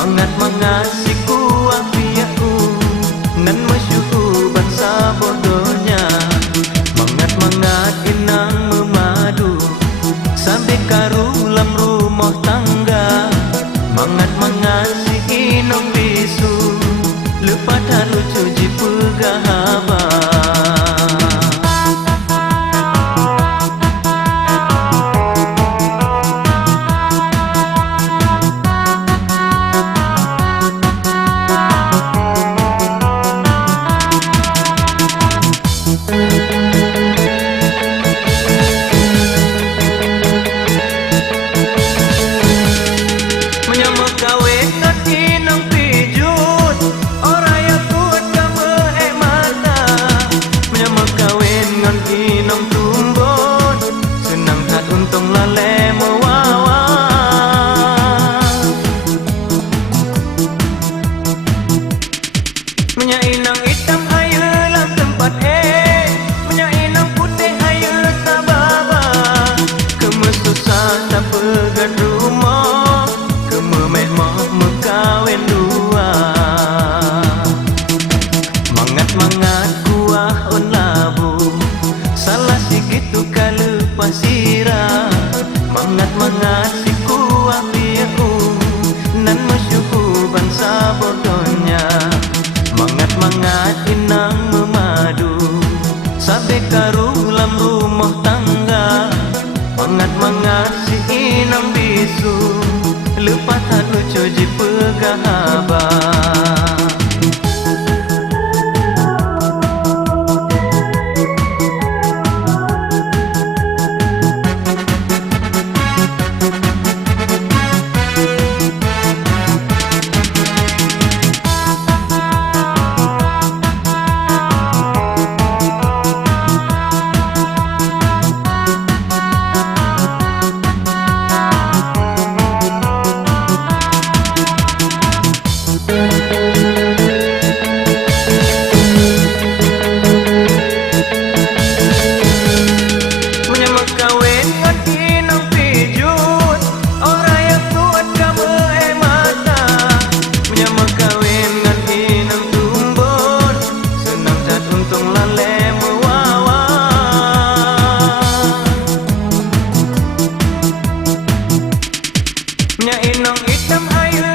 Mangat siku apiaku nan masyuku bangsa bodohnya. Mangat inang memadu sampai karulam rumah tangga. Mangat si inong bisu lepas lucu ji pegahaba. Inang hitam ayo lam tempat inang putih ayo tababa. Kemes susah tak pegat rumah, kememeh mah mekawin dua. Mangat kuah on labu, salah sigitu kalau pasira. Mangat si kuah biaku nan masyuku bangsa bodohnya. Mangat inang memadu sampai karulam rumah tangga. Mangat si inang bisu lepas lucu ji pegahaba. Inang hitam ayo